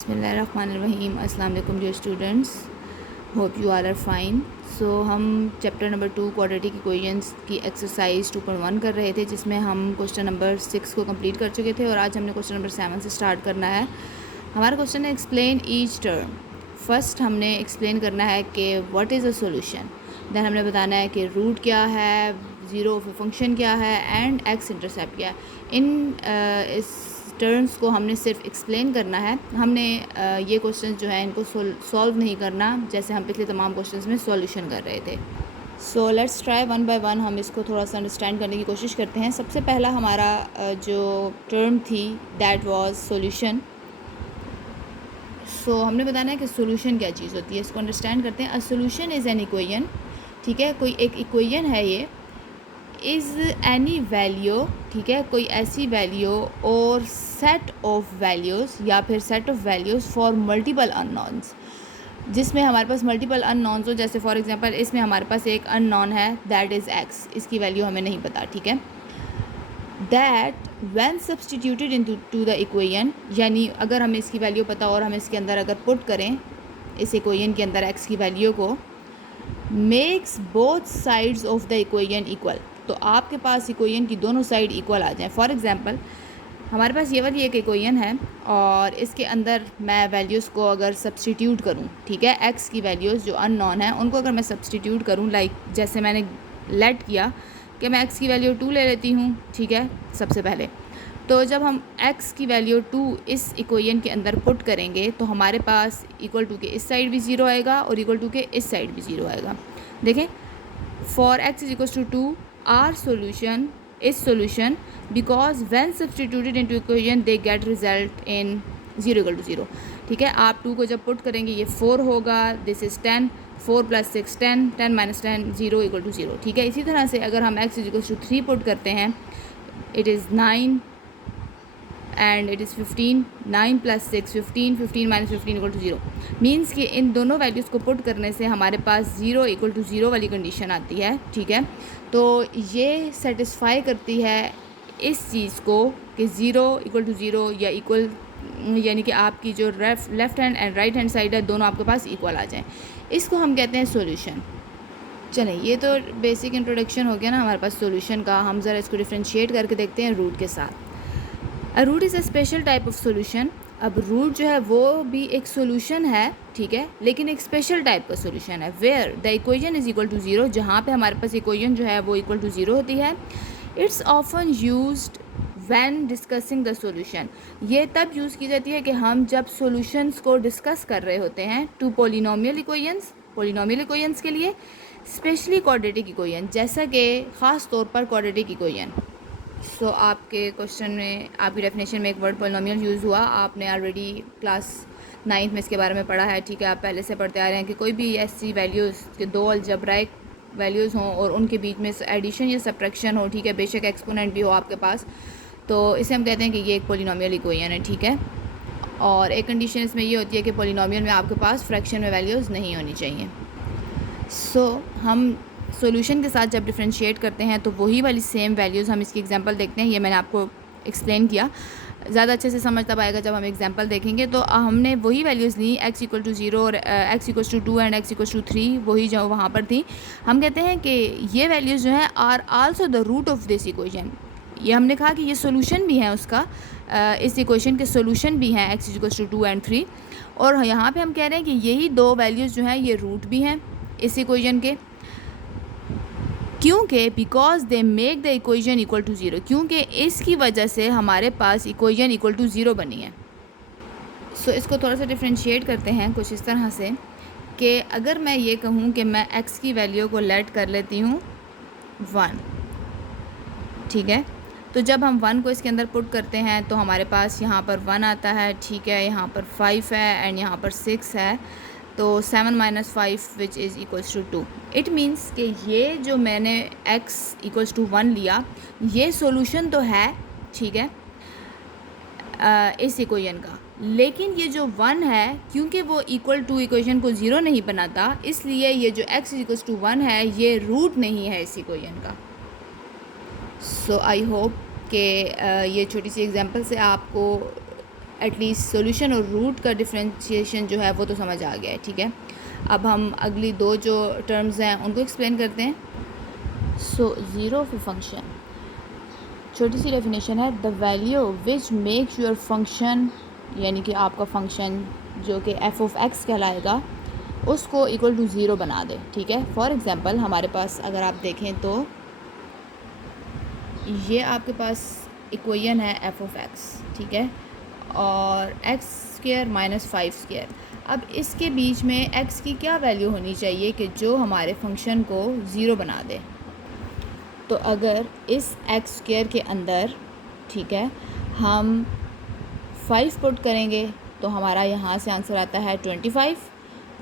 बिस्मिल्लाहिर्रहमानिर्रहीम। अस्सलाम वालेकुम dear students, hope you are fine. So हम चैप्टर नंबर 2 क्वाड्रेटिक इक्वेशंस की एक्सरसाइज 2.1 कर रहे थे, जिसमें हम क्वेश्चन नंबर 6 को कंप्लीट कर चुके थे और आज हमने क्वेश्चन नंबर 7 से स्टार्ट करना है। हमारा क्वेश्चन है एक्सप्लेन ईच टर्म। फर्स्ट हमने एक्सप्लेन करना है कि what is a solution. Then हमने बताना है कि रूट क्या है, ज़ीरो ऑफ फंक्शन क्या है एंड एक्स इंटरसेप्ट क्या है। इस टर्म्स को हमने सिर्फ एक्सप्लेन करना है। हमने ये क्वेश्चन जो है इनको सॉल्व नहीं करना, जैसे हम पिछले तमाम क्वेश्चंस में सॉल्यूशन कर रहे थे। So let's try one by one, हम इसको थोड़ा सा अंडरस्टैंड करने की कोशिश करते हैं। सबसे पहला हमारा जो टर्म थी दैट वाज सॉल्यूशन। सो हमने बताना है कि सॉल्यूशन क्या चीज़ होती है, इसको अंडरस्टैंड करते हैं। A solution is an equation, ठीक है, कोई एक इक्वेशन है ये। इज़ एनी वैल्यू, ठीक है, कोई ऐसी वैल्यू और सेट ऑफ वैल्यूज़ या फिर set of values for multiple unknowns, जिसमें हमारे पास मल्टीपल अननोन्स हो। जैसे फॉर एग्जांपल इसमें हमारे पास एक अननोन है दैट इज़ एक्स, इसकी वैल्यू हमें नहीं पता, ठीक है। That when substituted into the equation, यानी अगर हमें इसकी वैल्यू पता और हम इसके अंदर अगर पुट करें इस इक्वेशन के अंदर एक्स की वैल्यू को, makes both sides of the equation equal, तो आपके पास इक्वेशन की दोनों साइड इक्वल आ जाएं। फॉर एग्जांपल हमारे पास ये वाली एक इक्वेशन है और इसके अंदर मैं वैल्यूज़ को अगर सब्सटीट्यूट करूं, ठीक है, एक्स की वैल्यूज़ जो अननोन है उनको अगर मैं सब्सटीट्यूट करूं, लाइक जैसे मैंने लेट किया कि मैं एक्स की वैल्यू 2 ले लेती हूं, ठीक है, सबसे पहले। तो जब हम x की वैल्यू 2 इस इक्वेशन के अंदर पुट करेंगे तो हमारे पास इक्वल टू के इस साइड भी ज़ीरो आएगा और इक्वल टू के इस साइड भी ज़ीरो आएगा। देखें, for x is equal to 2 are solution is solution because when substituted into equation they get result in 0 equal to 0, ठीक है। आप 2 को जब पुट करेंगे ये 4 होगा, दिस इज़ 10, 4 + 6 10, 10 - 10 0 इक्वल टू 0, ठीक है। इसी तरह से अगर हम x is equal to 3 put करते हैं, it is 9 and it is 15, 9 + 6 15, 15 - 15 equal to 0, means कि इन दोनों वैल्यूज़ को पुट करने से हमारे पास 0 इक्वल टू 0 वाली कंडीशन आती है, ठीक है। तो ये सेटिस्फाई करती है इस चीज़ को कि 0 इक्वल टू 0 या इक्वल, यानी कि आपकी जो left hand and right hand side है दोनों आपके पास इक्वल आ जाएँ। इसको हम कहते हैं सॉल्यूशन। चलें, ये तो बेसिक इंट्रोडक्शन हो गया ना हमारे पास सॉल्यूशन का। हम ज़रा इसको डिफ्रेंशिएट करके देखते हैं रूट के साथ। A root is a special type of solution. अब रूट जो है वो भी एक सोल्यूशन है, ठीक है, लेकिन एक स्पेशल टाइप का सोल्यूशन है। Where the equation is equal to 0, जहाँ पे हमारे पास इक्वेशन जो है वो इक्वल टू 0 होती है। It's often used when discussing the solution, ये तब यूज़ की जाती है कि हम जब सोल्यूशंस को डिस्कस कर रहे होते हैं टू पोलिनोमियल इक्वेशंस के लिए, स्पेशली क्वाड्रेटिक इक्वेशन, जैसा कि ख़ास तौर पर क्वाड्रेटिक इक्वेशन। सो आपके क्वेश्चन में आपकी डेफिनेशन में एक वर्ड पोलिनोमियल यूज़ हुआ, आपने ऑलरेडी क्लास 9th में इसके बारे में पढ़ा है, ठीक है। आप पहले से पढ़ते आ रहे हैं कि कोई भी ऐसी वैल्यूज़ के दो अलजेब्राइक वैल्यूज़ हों और उनके बीच में एडिशन या सब्ट्रैक्शन हो, ठीक है, बेशक एक्सपोनेंट भी हो आपके पास, तो इसे हम कहते हैं कि ये एक पोलिनोमियल इक्वेशन है, ठीक है। और एक कंडीशन इसमें ये होती है कि पोलिनोमियल में आपके पास फ्रैक्शन में वैल्यूज़ नहीं होनी चाहिए। सो हम सॉल्यूशन के साथ जब डिफ्रेंशिएट करते हैं तो वही वाली सेम वैल्यूज़, हम इसकी एग्जांपल देखते हैं, ये मैंने आपको एक्सप्लेन किया। ज़्यादा अच्छे से समझ तब आएगा जब हम एग्जांपल देखेंगे। तो हमने वही वैल्यूज़ ली, x इक्वल टू 0 और x इक्वल टू 2 एंड x इक्वल टू 3, वही जो वहाँ पर थी। हम कहते हैं कि ये वैल्यूज़ जो हैं are also the root of this equation. ये हमने कहा कि ये सोल्यूशन भी है उसका, इस इक्वेशन के सोल्यूशन भी हैं x इक्वल टू 2 एंड 3, और यहाँ पे हम कह रहे हैं कि यही दो वैल्यूज़ जो हैं ये रूट भी हैं इस इक्वेशन के, क्योंकि because they make the equation equal to 0, क्योंकि इसकी वजह से हमारे पास इक्वेशन इक्वल टू 0 बनी है। सो इसको थोड़ा सा डिफ्रेंशिएट करते हैं कुछ इस तरह से कि अगर मैं ये कहूँ कि मैं x की वैल्यू को लेट कर लेती हूँ 1, ठीक है, तो जब हम 1 को इसके अंदर पुट करते हैं तो हमारे पास यहाँ पर 1 आता है, ठीक है, यहाँ पर 5 है एंड यहाँ पर 6 है, तो 7 - 5 which is equals to 2। It means कि ये जो मैंने x इक्वल्स टू 1 लिया, ये सॉल्यूशन तो है, ठीक है, इस इक्वेशन का, लेकिन ये जो 1 है क्योंकि वो इक्वल टू इक्वेशन को 0 नहीं बनाता, इसलिए ये जो x इक्वल्स टू 1 है ये रूट नहीं है इस इक्वेशन का। सो आई होप कि ये छोटी सी एग्जांपल से आपको एटलीस्ट सॉल्यूशन और रूट का डिफरेंशिएशन जो है वो तो समझ आ गया है, ठीक है। अब हम अगली दो जो टर्म्स हैं उनको एक्सप्लेन करते हैं। So zero of a function, छोटी सी डेफिनेशन है, the value which makes your function, यानी कि आपका फंक्शन जो कि एफ ऑफ एक्स कहलाएगा, उसको इक्वल टू ज़ीरो बना दे, ठीक है। फॉर एग्ज़ाम्पल हमारे पास अगर आप देखें तो ये आपके पास इक्वेशन है एफ ऑफ एक्स, ठीक है, और एक्स स्क्वायर माइनस 5 स्क्वायर। अब इसके बीच में एक्स की क्या वैल्यू होनी चाहिए कि जो हमारे फंक्शन को ज़ीरो बना दे। तो अगर इस एक्स स्क्वायर के अंदर, ठीक है, हम 5 पुट करेंगे तो हमारा यहाँ से आंसर आता है 25,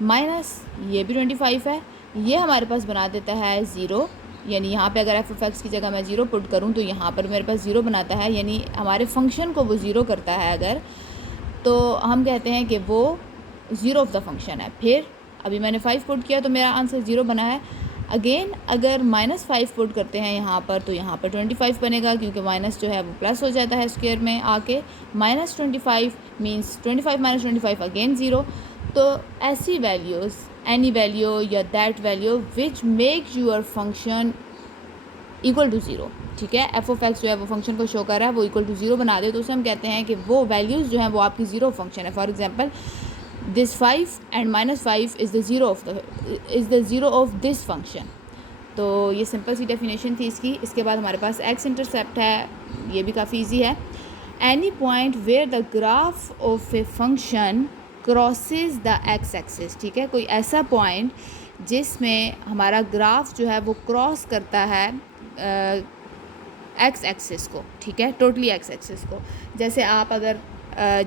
माइनस ये भी 25 है, ये हमारे पास बना देता है ज़ीरो। यानी यहाँ पे अगर एफ ऑफ एक्स की जगह मैं ज़ीरो पुट करूँ तो यहाँ पर मेरे पास ज़ीरो बनाता है, यानी हमारे फंक्शन को वो ज़ीरो करता है अगर, तो हम कहते हैं कि वो ज़ीरो ऑफ द फंक्शन है। फिर अभी मैंने 5 पुट किया तो मेरा आंसर ज़ीरो बना है। अगेन अगर -5 पुट करते हैं यहाँ पर तो यहाँ पर 25 बनेगा, क्योंकि माइनस जो है वो प्लस हो जाता है स्क्वायर में आके। -25 मीन्स 25 माइनस 25 अगेन ज़ीरो। तो ऐसी वैल्यूज़, एनी वैल्यू या that value which make your function equal to zero, ठीक है। एफ ऑफ एक्स जो है वो फंक्शन को शो कर रहा है, वो इक्वल टू ज़ीरो बना दे तो उसे हम कहते हैं कि वो वैल्यूज़ जो हैं वो आपकी ज़ीरो फंक्शन है। For example this 5 and -5 is the zero of this function. तो ये सिंपल सी डेफिनेशन थी इसकी। इसके बाद हमारे पास एक्स इंटरसेप्ट है, ये भी काफ़ी ईजी है। Any point where the graph of a function crosses the x axis, ठीक है, कोई ऐसा पॉइंट जिसमें हमारा ग्राफ जो है वो क्रॉस करता है एक्स एक्सिस को, ठीक है, टोटली एक्स एक्सिस को। जैसे आप अगर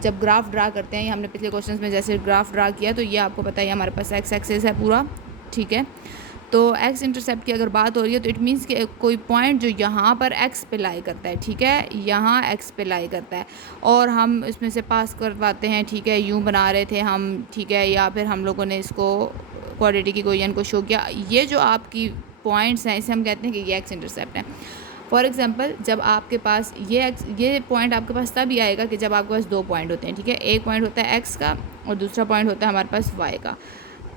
जब ग्राफ ड्रा करते हैं, हमने पिछले क्वेश्चंस में जैसे ग्राफ ड्रा किया तो ये आपको पता है हमारे पास एक्स एक्सिस है पूरा, ठीक है। तो एक्स इंटरसेप्ट की अगर बात हो रही है तो इट मीन्स कि कोई पॉइंट जो यहाँ पर एक्स पे लाई करता है, ठीक है, यहाँ एक्स पे लाई करता है और हम इसमें से पास करवाते हैं, ठीक है, यूँ बना रहे थे हम, ठीक है, या फिर हम लोगों ने इसको क्वाड्रेटिक इक्वेशन को शो किया। ये जो आपकी पॉइंट्स हैं इसे हम कहते हैं कि ये एक्स इंटरसेप्ट है। फॉर एग्जांपल जब आपके पास ये पॉइंट आपके पास तब ही आएगा कि जब आपके पास दो पॉइंट होते हैं, ठीक है, एक पॉइंट होता है एक्स का और दूसरा पॉइंट होता है हमारे पास वाई का।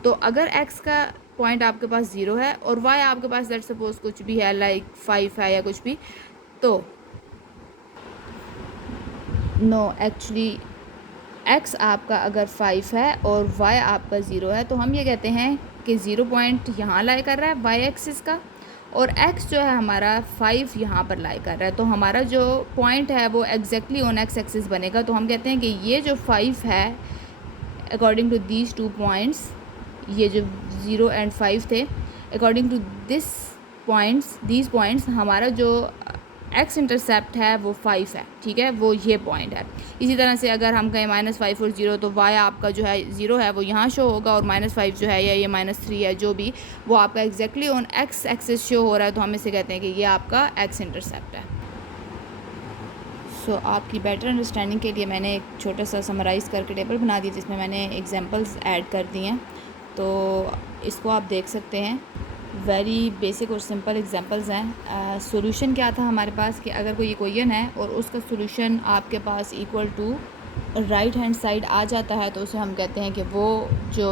तो अगर एक्स का पॉइंट आपके पास ज़ीरो है और वाई आपके पास लेट्स सपोज कुछ भी है, लाइक 5 है या कुछ भी, तो नो एक्चुअली एक्स आपका अगर 5 है और वाई आपका 0 है तो हम ये कहते हैं कि 0 पॉइंट यहाँ लाई कर रहा है वाई एक्सिस का और x जो है हमारा 5 यहाँ पर लाई कर रहा है। तो हमारा जो पॉइंट है वो एग्जैक्टली ऑन एक्स एक्सिस बनेगा। तो हम कहते हैं कि ये जो 5 है अकॉर्डिंग टू दीज 2 पॉइंट्स, ये जो 0 एंड 5 थे, अकॉर्डिंग टू दीज पॉइंट्स हमारा जो एक्स इंटरसेप्ट है वो 5 है, ठीक है, वो ये पॉइंट है। इसी तरह से अगर हम कहें -5 और 0 तो y आपका जो है 0 है वो यहाँ शो होगा और -5 जो है या ये -3 है जो भी, वो आपका exactly on x axis show हो रहा है। तो हम इसे कहते हैं कि ये आपका एक्स इंटरसेप्ट है। सो आपकी बेटर अंडरस्टैंडिंग के लिए मैंने एक छोटा सा समराइज़ करके टेबल बना दी जिसमें मैंने एग्जाम्पल्स ऐड कर दिए हैं, तो इसको आप देख सकते हैं। वेरी बेसिक और सिंपल एग्जांपल्स हैं। सॉल्यूशन क्या था हमारे पास कि अगर कोई इक्वेशन है और उसका सॉल्यूशन आपके पास equal to right hand side आ जाता है तो उसे हम कहते हैं कि वो जो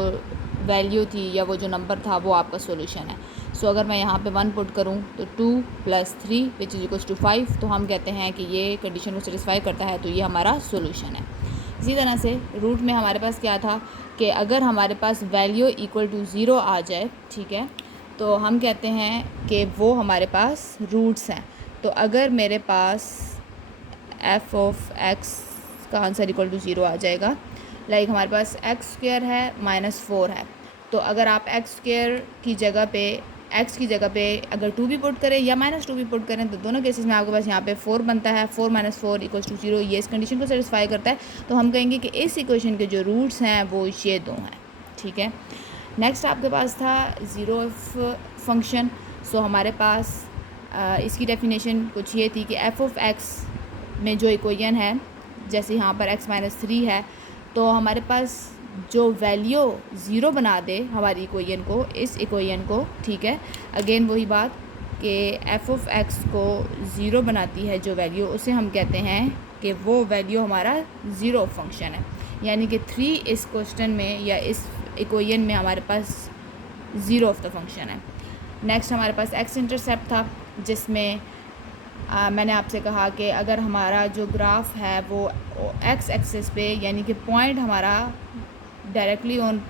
वैल्यू थी या वो जो नंबर था वो आपका सॉल्यूशन है। सो अगर मैं यहाँ पे 1 पुट करूँ तो 2 + 3 विच इज़ इक्वल्स टू 5, तो हम कहते हैं कि ये कंडीशन को सेटिस्फाई करता है, तो ये हमारा सॉल्यूशन है। इसी तरह से रूट में हमारे पास क्या था कि अगर हमारे पास वैल्यू इक्वल टू 0 आ जाए, ठीक है, तो हम कहते हैं कि वो हमारे पास रूट्स हैं। तो अगर मेरे पास एफ ऑफ एक्स का आंसर इक्वल टू 0 आ जाएगा, लाइक हमारे पास x² है -4 है, तो अगर आप x² की जगह पे x की जगह पे अगर 2 भी पुट करें या -2 भी पुट करें तो दोनों केसेस में आपके पास यहाँ पे 4 बनता है। 4 - 4 = 0, ये इस कंडीशन को सेटिस्फाई करता है। तो हम कहेंगे कि इस इक्वेशन के जो रूट्स हैं वो ये दो हैं, ठीक है। नेक्स्ट आपके पास था ज़ीरो ऑफ फंक्शन। सो हमारे पास इसकी डेफिनेशन कुछ ये थी कि एफ ऑफ एक्स में जो इक्वेशन है, जैसे यहाँ पर x - 3 है, तो हमारे पास जो वैल्यू 0 बना दे हमारी इक्वेशन को, इस इक्वेशन को, ठीक है, अगेन वही बात कि एफ ऑफ एक्स को 0 बनाती है जो वैल्यू, उसे हम कहते हैं कि वो वैल्यू हमारा ज़ीरो फंक्शन है, यानी कि 3 इस क्वेश्चन में या इस इक्वेशन में हमारे पास ज़ीरो ऑफ द फंक्शन है। नेक्स्ट हमारे पास एक्स इंटरसेप्ट था, जिसमें मैंने आपसे कहा कि अगर हमारा जो ग्राफ है वो एक्स एक्सिस पे, यानी कि पॉइंट हमारा डायरेक्टली ऑन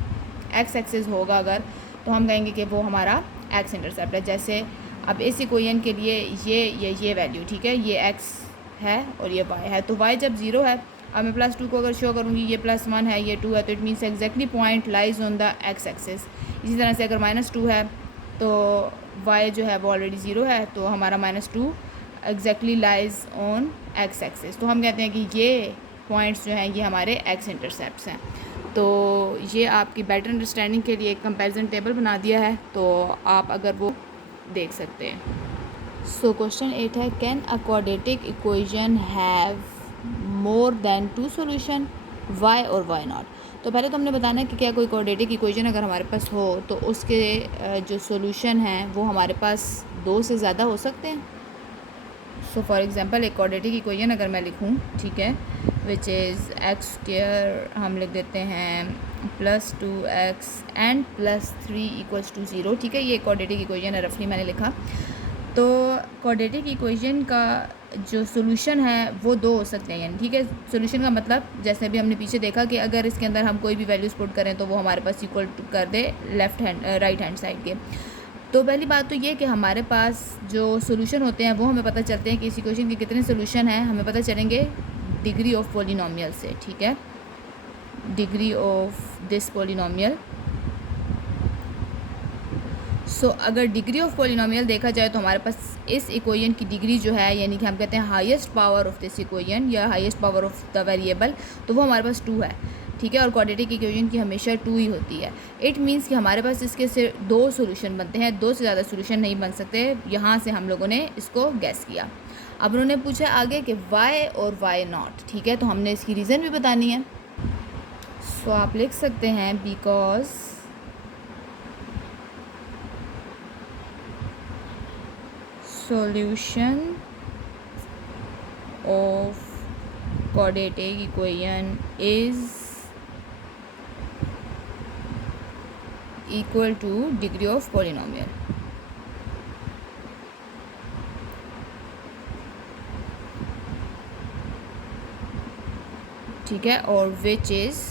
एक्स एक्सिस होगा अगर, तो हम कहेंगे कि वो हमारा एक्स इंटरसेप्ट है। जैसे अब इस इक्वेशन के लिए ये वैल्यू, ठीक है, ये एक्स है और ये वाई है, तो वाई जब ज़ीरो है, अब मैं +2 को अगर शो करूँगी, ये +1 है, ये 2 है, तो it means exactly point lies on the x axis. इसी तरह से अगर -2 है तो वाई जो है वो ऑलरेडी ज़ीरो है, तो हमारा -2 exactly lies on x axis. तो हम कहते हैं कि ये पॉइंट्स जो हैं ये हमारे एक्स इंटरसेप्ट्स हैं। तो ये आपकी बेटर अंडरस्टैंडिंग के लिए एक कंपैरिजन टेबल बना दिया है, तो आप अगर वो देख सकते हैं। सो क्वेश्चन 8 है, can a quadratic equation have more than 2 solution, why और वाई नॉट। तो पहले तो हमने बताना है कि क्या कोई क्वाड्रेटिक इक्वेशन अगर हमारे पास हो तो उसके जो सॉल्यूशन हैं वो हमारे पास 2 से ज़्यादा हो सकते हैं। सो फॉर एग्जांपल एक क्वाड्रेटिक इक्वेशन अगर मैं लिखूं, ठीक है, विच इज़ x² हम लिख देते हैं +2x एंड +3 = 0, ठीक है, ये क्वाड्रेटिक इक्वेशन है, रफली मैंने लिखा। तो क्वाड्रेटिक इक्वेशन का जो सोल्यूशन है वो 2 हो सकते हैं, यानी ठीक है, सोल्यूशन का मतलब जैसे भी हमने पीछे देखा कि अगर इसके अंदर हम कोई भी वैल्यूज पुट करें तो वो हमारे पास इक्वल टू कर दे राइट हैंड साइड के। तो पहली बात तो ये कि हमारे पास जो सोल्यूशन होते हैं वो हमें पता चलते हैं कि इस इक्वेशन के कितने सोल्यूशन हैं, हमें पता चलेंगे डिग्री ऑफ पॉलिनोमियल से, ठीक है, डिग्री ऑफ दिस पॉलिनोमियल। सो अगर डिग्री ऑफ पॉलिनोमियल देखा जाए तो हमारे पास इस इक्वेशन की डिग्री जो है, यानी कि हम कहते हैं highest power of this equation या highest power of the variable, तो वो हमारे पास 2 है, ठीक है, और क्वाड्रेटिक इक्वेशन की हमेशा 2 ही होती है। इट मीन्स कि हमारे पास इसके सिर्फ 2 सॉल्यूशन बनते हैं, 2 से ज़्यादा सॉल्यूशन नहीं बन सकते। यहाँ से हम लोगों ने इसको गैस किया। अब उन्होंने पूछा आगे कि वाई और वाई नॉट, ठीक है, तो हमने इसकी रीज़न भी बतानी है। सो आप लिख सकते हैं because solution of quadratic equation is equal to degree of polynomial। ठीक है, और which is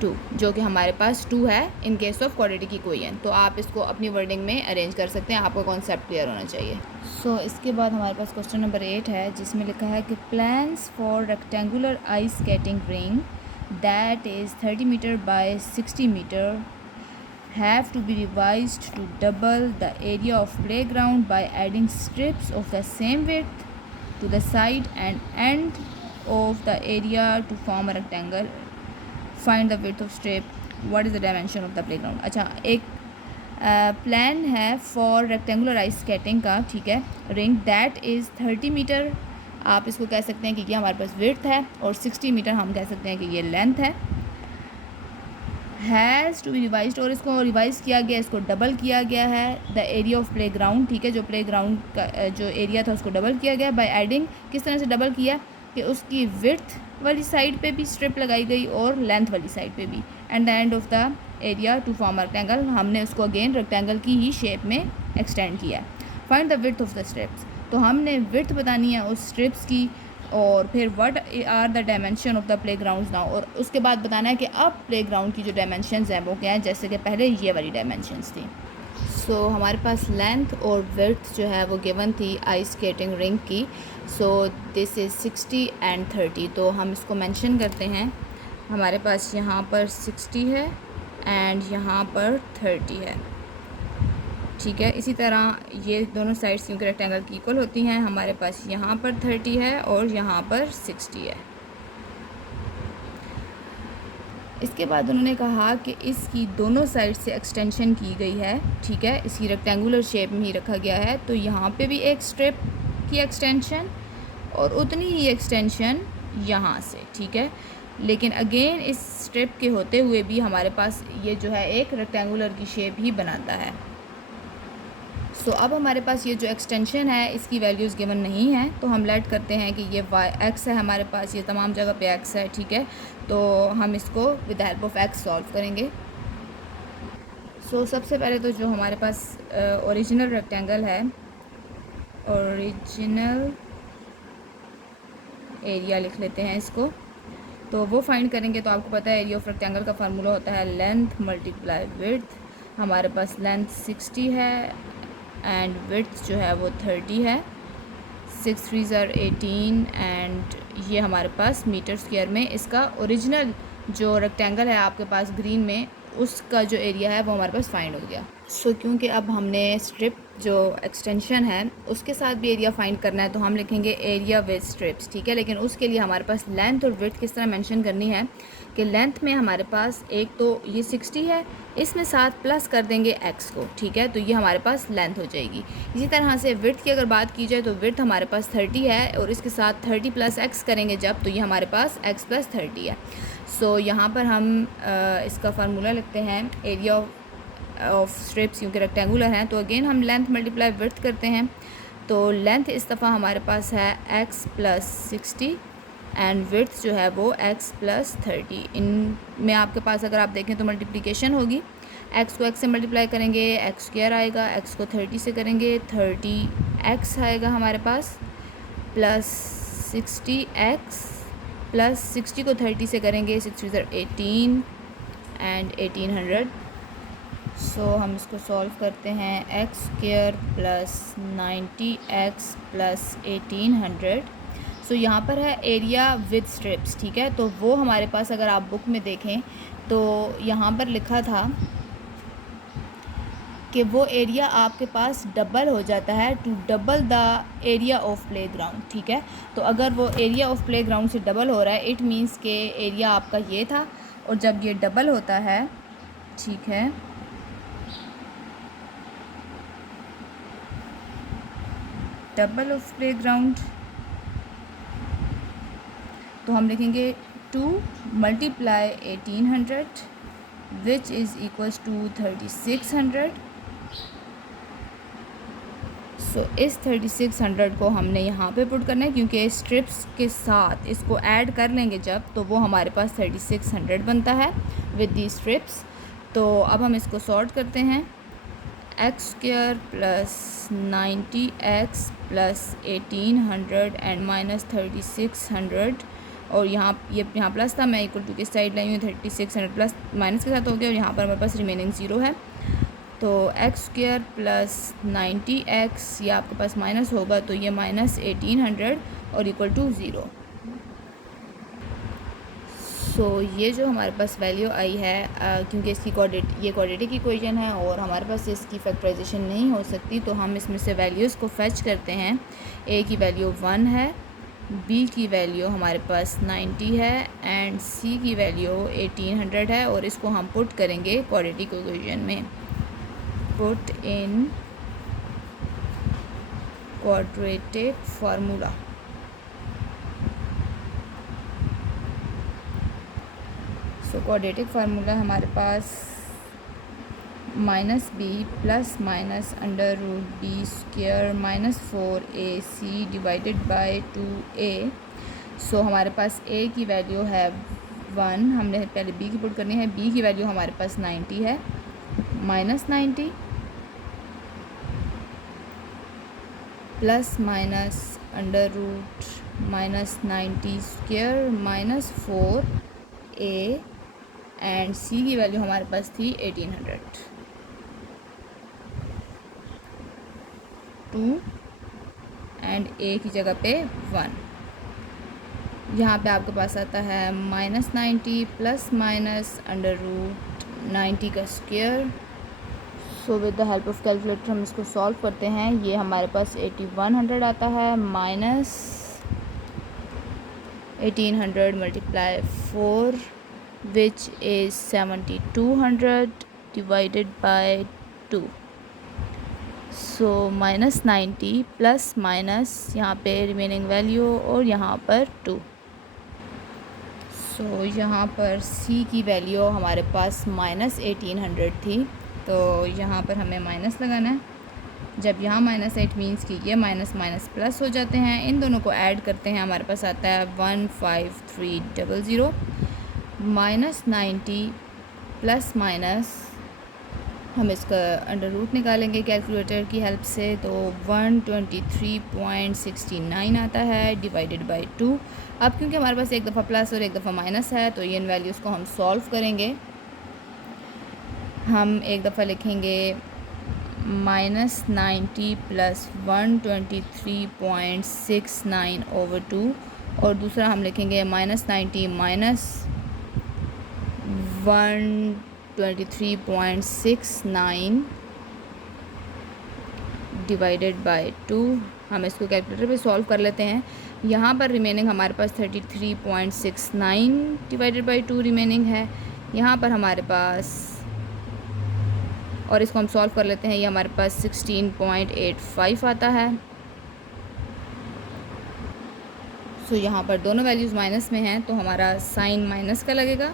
2, जो कि हमारे पास 2 है in case of quadratic equation. तो आप इसको अपनी वर्डिंग में अरेंज कर सकते हैं, आपका कॉन्सेप्ट क्लियर होना चाहिए। सो इसके बाद हमारे पास क्वेश्चन नंबर 8 है, जिसमें लिखा है कि plans for rectangular ice skating rink that is 30 metre by 60 metre have to be revised to double the area of playground by adding strips of the same width to the side and end of the area to form a rectangle। Find the width of strip, what is the dimension of the playground। अच्छा, एक plan है for rectangular ice skating का, ठीक है, ring that is 30 metre, आप इसको कह सकते हैं कि ये हमारे पास विड्थ है, और 60 मीटर हम कह सकते हैं कि ये लेंथ है। हैज़ टू बी रिवाइज्ड, और इसको रिवाइज़ किया गया, इसको डबल किया गया है। The area of play ground, ठीक है, जो प्ले ग्राउंड का जो एरिया था उसको डबल किया गया बाय एडिंग। किस तरह से डबल किया कि उसकी विड्थ वाली साइड पे भी स्ट्रिप लगाई गई और लेंथ वाली साइड पे भी, and the end of the area to form rectangle, हमने उसको अगेन रेक्टेंगल की ही शेप में एक्सटेंड किया। Find the width of the strips, तो हमने विड्थ बतानी है उस स्ट्रिप्स की, और फिर what are the dimension of the play ground now, और उसके बाद बताना है कि अब प्ले ग्राउंड की जो डायमेंशंस हैं वो क्या हैं, जैसे कि पहले ये वाली डायमेंशंस थी। सो हमारे पास लेंथ और विड्थ जो है वो गिवन थी आइस स्केटिंग रिंग की। सो दिस इज़ 60 एंड 30, तो हम इसको मेंशन करते हैं। हमारे पास यहाँ पर 60 है एंड यहाँ पर 30 है, ठीक है। इसी तरह ये दोनों साइड्स क्योंकि रेक्टेंगल की इक्वल होती हैं, हमारे पास यहाँ पर 30 है और यहाँ पर 60 है। इसके बाद उन्होंने कहा कि इसकी दोनों साइड से एक्सटेंशन की गई है, ठीक है, इसकी रेक्टेंगुलर शेप में ही रखा गया है, तो यहाँ पे भी एक स्ट्रिप की एक्सटेंशन और उतनी ही एक्सटेंशन यहाँ से, ठीक है। लेकिन अगेन इस स्ट्रिप के होते हुए भी हमारे पास ये जो है एक रेक्टेंगुलर की शेप ही बनाता है। सो अब हमारे पास ये जो एक्सटेंशन है इसकी वैल्यूज़ गिवन नहीं है, तो हम लेट करते हैं कि ये वाई एक्स है हमारे पास, ये तमाम जगह पे एक्स है, ठीक है। तो हम इसको with the help of x solve करेंगे। सो सबसे पहले तो जो हमारे पास ओरिजिनल रेक्टेंगल है, ओरिजिनल एरिया लिख लेते हैं इसको, तो वो फाइंड करेंगे। तो आपको पता है एरिया ऑफ रेक्टेंगल का फार्मूला होता है लेंथ मल्टीप्लाई विड्थ। हमारे पास लेंथ 60 है एंड विड्थ जो है वो 30 है। 6 3 are 18 एंड ये हमारे पास मीटर स्क्वायर में इसका ओरिजिनल जो रेक्टेंगल है आपके पास ग्रीन में, उसका जो एरिया है वो हमारे पास फाइंड हो गया। सो क्योंकि अब हमने स्ट्रिप जो एक्सटेंशन है उसके साथ भी एरिया फाइंड करना है, तो हम लिखेंगे एरिया विद स्ट्रिप्स, ठीक है। लेकिन उसके लिए हमारे पास लेंथ और विड्थ किस तरह मेंशन करनी है कि लेंथ में हमारे पास एक तो ये 60 है, इसमें साथ प्लस कर देंगे x को, ठीक है, तो ये हमारे पास लेंथ हो जाएगी। इसी तरह से विड्थ की अगर बात की जाए तो विड्थ हमारे पास 30 है और इसके साथ 30 + x करेंगे जब, तो ये हमारे पास x + 30 है। सो यहाँ पर हम इसका फार्मूला लिखते हैं एरिया ऑफ स्ट्रिप्स, क्योंकि रेक्टेंगुलर हैं, तो अगेन हम लेंथ मल्टीप्लाई विड्थ करते हैं। तो लेंथ इस दफ़ा हमारे पास है x + 60 एंड विड्थ जो है वो x + 30। इनमें आपके पास अगर आप देखें तो मल्टीप्लिकेशन होगी, x को x से मल्टीप्लाई करेंगे x² आएगा, x को 30 से करेंगे 30x आएगा हमारे पास, प्लस 60x प्लस 60 को 30 से करेंगे 60 * 18 एंड 1800। सो हम इसको सॉल्व करते हैं x² + 90x + 1800। सो यहाँ पर है एरिया विद स्ट्रिप्स, ठीक है। तो वो हमारे पास अगर आप बुक में देखें तो यहाँ पर लिखा था कि वो एरिया आपके पास डबल हो जाता है to double the area of playground, ठीक है। तो अगर वो एरिया ऑफ प्लेग्राउंड से डबल हो रहा है इट मीन्स के एरिया आपका ये था, और जब ये डबल होता है, ठीक है, डबल ऑफ प्लेग्राउंड, तो हम लिखेंगे 2 × 1800 विच इज़ इक्वल्स टू 3600। सो इस 3600 को हमने यहाँ पे पुट करना है, क्योंकि स्ट्रिप्स के साथ इसको ऐड कर लेंगे जब, तो वो हमारे पास 3600 बनता है विद दी स्ट्रिप्स। तो अब हम इसको सॉर्ट करते हैं, x² + 90x + 1800 एंड माइनस 3600, और यहाँ प्लस था, मैं इक्वल टू की साइड लाई हूँ, 3600 प्लस माइनस के साथ हो गया, और यहाँ पर हमारे पास रिमेनिंग 0 है। तो x² + 90x ये आपके पास माइनस होगा, तो ये माइनस 1800 और इक्वल टू 0। सो ये जो हमारे पास वैल्यू आई है, क्योंकि इसकी ये क्वाड्रेटिक इक्वेशन है और हमारे पास इसकी फैक्टराइजेशन नहीं हो सकती, तो हम इसमें से वैल्यूज़ को फेच करते हैं। a की वैल्यू 1 है, b की वैल्यू हमारे पास 90 है एंड c की वैल्यू 1800 है, और इसको हम पुट करेंगे क्वाड्रेटिक इक्वेशन में। Put in quadratic formula. So quadratic formula हमारे पास -b + -√b² - 4ac divided by 2a। सो हमारे पास a की वैल्यू है 1, हमने पहले b की पुट करनी है, b की वैल्यू हमारे पास 90 है, -90 plus minus √-90² - 4a and c की वैल्यू हमारे पास थी 1800। 2 एंड a की जगह पे 1, यहाँ पे आपके पास आता है -90 प्लस माइनस √90 का square. So with the help of calculator हम इसको सॉल्व करते हैं। ये हमारे पास 8100 आता है, minus 1800 × 4 which is 7200 divided by 2। So -90 plus minus यहाँ पे रिमेनिंग वैल्यू और यहाँ पर 2। सो यहाँ पर c की वैल्यू हमारे पास -1800 थी, तो यहाँ पर हमें माइनस लगाना है, जब यहाँ माइनस है इट मीन्स कि ये माइनस माइनस प्लस हो जाते हैं। इन दोनों को ऐड करते हैं, हमारे पास आता है 15300 माइनस 90 प्लस माइनस, हम इसका अंडर रूट निकालेंगे कैलकुलेटर की हेल्प से, तो 123.69 आता है डिवाइडेड बाय 2। अब क्योंकि हमारे पास एक दफ़ा प्लस और एक दफ़ा माइनस है तो ये इन वैल्यूज़ को हम सॉल्व करेंगे। हम एक दफ़ा लिखेंगे -90 प्लस 123.69 ओवर 2, और दूसरा हम लिखेंगे -90 माइनस 123.69 डिवाइडेड बाय 2। हम इसको कैलकुलेटर पे सॉल्व कर लेते हैं। यहाँ पर रिमेनिंग हमारे पास 33.69 डिवाइडेड बाय 2 रिमेनिंग है। यहाँ पर हमारे पास, और इसको हम सॉल्व कर लेते हैं, ये हमारे पास 16.85 आता है। सो यहाँ पर दोनों वैल्यूज़ माइनस में हैं तो हमारा साइन माइनस का लगेगा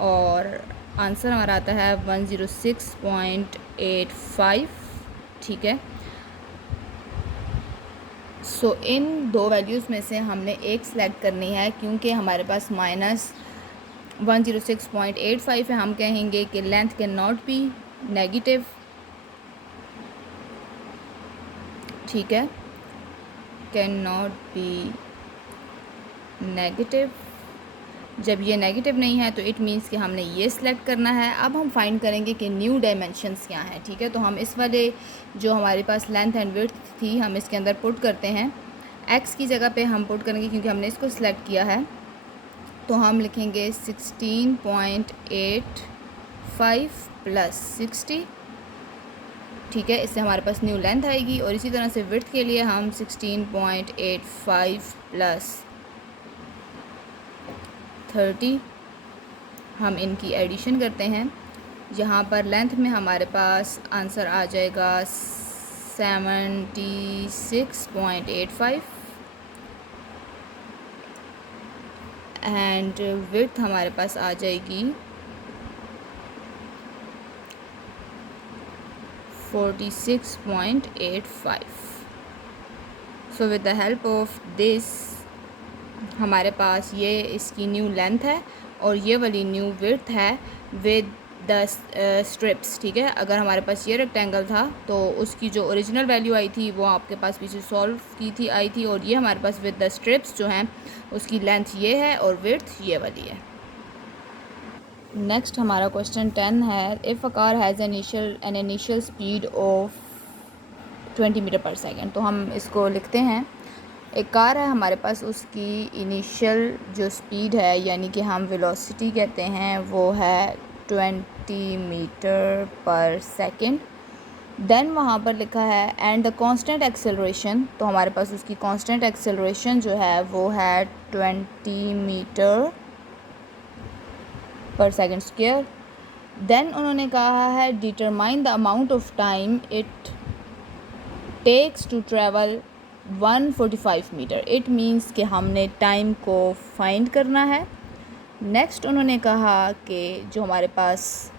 और आंसर हमारा आता है 106.85। ठीक है, सो इन दो वैल्यूज़ में से हमने एक सिलेक्ट करनी है। क्योंकि हमारे पास -106.85 है, हम कहेंगे कि length can not B negative. ठीक है, कैन नॉट बी नेगेटिव। जब ये नेगेटिव नहीं है तो इट मीन्स कि हमने ये सिलेक्ट करना है। अब हम फाइंड करेंगे कि न्यू डायमेंशंस क्या हैं। ठीक है, तो हम इस वाले जो हमारे पास लेंथ एंड विड्थ थी हम इसके अंदर पुट करते हैं। एक्स की जगह पे हम पुट करेंगे क्योंकि हमने इसको सिलेक्ट किया है, तो हम लिखेंगे 16.85 प्लस 60। ठीक है, इससे हमारे पास न्यू लेंथ आएगी। और इसी तरह से विड्थ के लिए हम 16.85 प्लस 30, हम इनकी एडिशन करते हैं। यहाँ पर लेंथ में हमारे पास आंसर आ जाएगा 76.85 एंड विड्थ हमारे पास आ जाएगी 46.85। So with the help of this हमारे पास ये इसकी न्यू लेंथ है और ये वाली न्यू विड्थ है विद द स्ट्रिप्स। ठीक है, अगर हमारे पास ये रेक्टेंगल था तो उसकी जो ओरिजिनल वैल्यू आई थी वो आपके पास पीछे सॉल्व की थी आई थी, और ये हमारे पास विद द स्ट्रिप्स जो हैं उसकी लेंथ ये है और विड्थ ये वाली है। नेक्स्ट हमारा क्वेश्चन 10 है, if a car has an initial speed of 20 metre per second. तो हम इसको लिखते हैं, एक कार है हमारे पास, उसकी इनिशियल जो स्पीड है यानी कि हम वेलोसिटी कहते हैं वो है 20 मीटर पर सेकेंड। देन वहाँ पर लिखा है एंड द कांस्टेंट एक्सेलरेशन, तो हमारे पास उसकी कांस्टेंट एक्सेलरेशन जो है वो है 20 metre per second square. Then उन्होंने कहा है determine the amount of time it takes to travel 145 metre. It means कि हमने टाइम को फाइंड करना है। नेक्स्ट उन्होंने कहा कि जो हमारे पास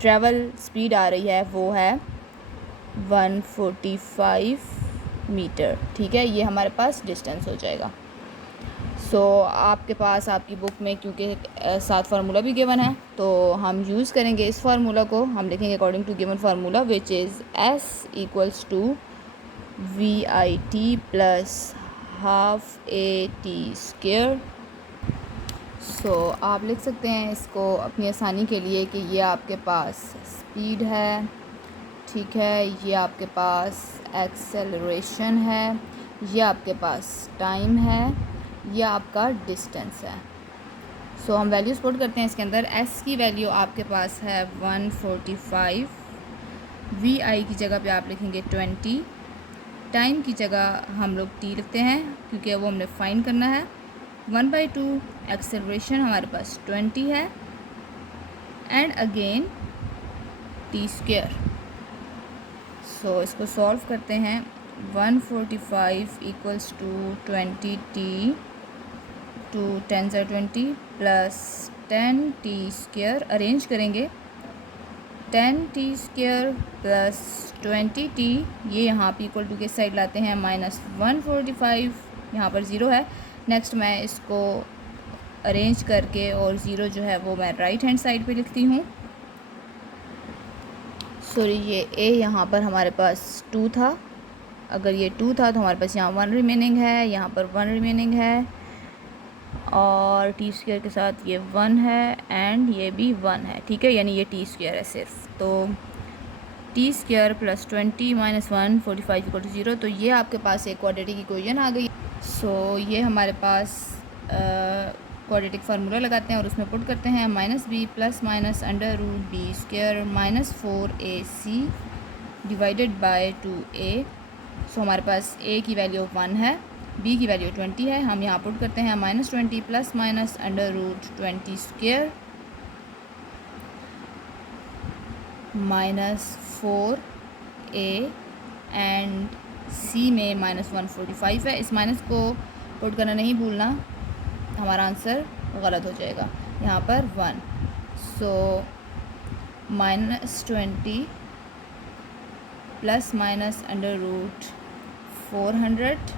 ट्रैवल स्पीड आ रही है वो है 145 मीटर। ठीक है, ये हमारे पास डिस्टेंस हो जाएगा। सो आपके पास आपकी बुक में क्योंकि 7 फार्मूला भी गिवन है तो हम यूज़ करेंगे इस फार्मूला को। हम लिखेंगे according to given formula which is S equals to VIT plus half AT square. So आप लिख सकते हैं इसको अपनी आसानी के लिए कि ये आपके पास स्पीड है, ठीक है, ये आपके पास एक्सेलरेशन है, ये आपके पास टाइम है, ये आपका डिस्टेंस है। सो हम वैल्यूज़ पुट करते हैं इसके अंदर। S की वैल्यू आपके पास है 145, VI की जगह पे आप लिखेंगे 20, टाइम की जगह हम लोग T लिखते हैं क्योंकि वो हमने फाइंड करना है। 1/2 एक्सेलरेशन हमारे पास 20 है and again T square. So इसको सॉल्व करते हैं। 145 equals to 20T, 2 10 20 plus 10T square. Arrange करेंगे 10t² प्लस 20t, ये यहाँ पे इक्वल टू के साइड लाते हैं, माइनस 145, यहाँ पर ज़ीरो है। नेक्स्ट मैं इसको अरेंज करके और ज़ीरो जो है वो मैं राइट हैंड साइड पे लिखती हूँ। सॉरी, ये a यहाँ पर हमारे पास 2 था, अगर ये 2 था तो हमारे पास यहाँ 1 रिमेनिंग है, यहाँ पर 1 रिमेनिंग है, और t² के साथ ये 1 है एंड ये भी 1 है, ठीक है, यानी ये t² है सिर्फ। तो t² plus 20 minus 145 equal to 0। तो ये आपके पास एक क्वाड्रेटिक इक्वेशन आ गई। सो ये हमारे पास क्वाड्रेटिक फार्मूला लगाते हैं और उसमें पुट करते हैं -b plus minus √b² minus 4ac divided by 2a। सो हमारे पास a की वैल्यू 1 है, b की वैल्यू 20 है। हम यहाँ पुट करते हैं -20 plus minus √20² minus 4a and c में -145 है। इस माइनस को पुट करना नहीं भूलना, हमारा आंसर गलत हो जाएगा। यहाँ पर 1, so -20 plus minus √400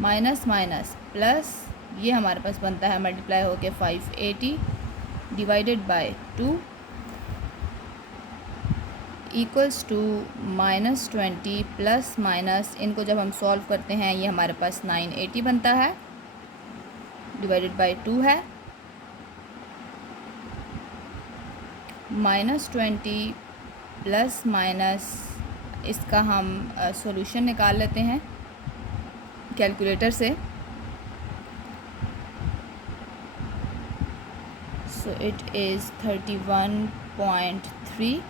minus minus plus, ये हमारे पास बनता है मल्टीप्लाई होके 580 divided by 2 equals to -20 plus minus, इनको जब हम सॉल्व करते हैं ये हमारे पास 980 बनता है, डिवाइडेड बाय 2 है, -20 प्लस माइनस, इसका हम सॉल्यूशन निकाल लेते हैं कैलकुलेटर से। सो इट इज़ 31.3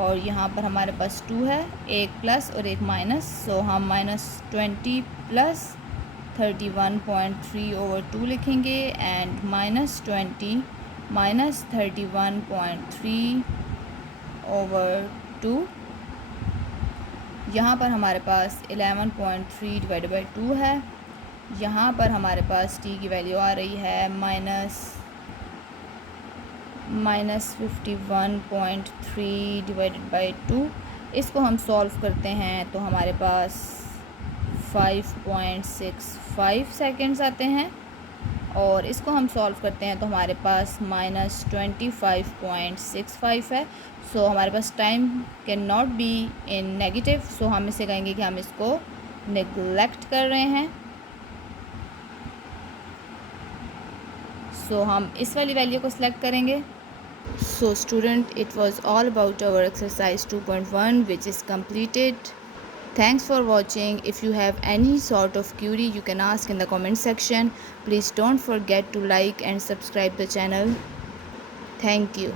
और यहाँ पर हमारे पास 2 है, एक प्लस और एक माइनस, सो हम -20 प्लस 31.3 ओवर 2 लिखेंगे एंड -20 माइनस 31.3 ओवर 2। यहाँ पर हमारे पास 11.3 डिवाइडेड बाई 2 है, यहाँ पर हमारे पास t की वैल्यू आ रही है -51.3 डिवाइडेड बाई 2। इसको हम सॉल्व करते हैं तो हमारे पास 5.65 सेकेंड्स आते हैं, और इसको हम सॉल्व करते हैं तो हमारे पास -25.65 है। सो हमारे पास time can not be in negative, so हम इसे कहेंगे कि हम इसको नेग्लेक्ट कर रहे हैं। सो हम इस वाली वैल्यू को सिलेक्ट करेंगे। So student, it was all about our exercise 2.1 which is completed. Thanks for watching. If you have any sort of query you can ask in the comment section. Please don't forget to like and subscribe the channel. Thank you.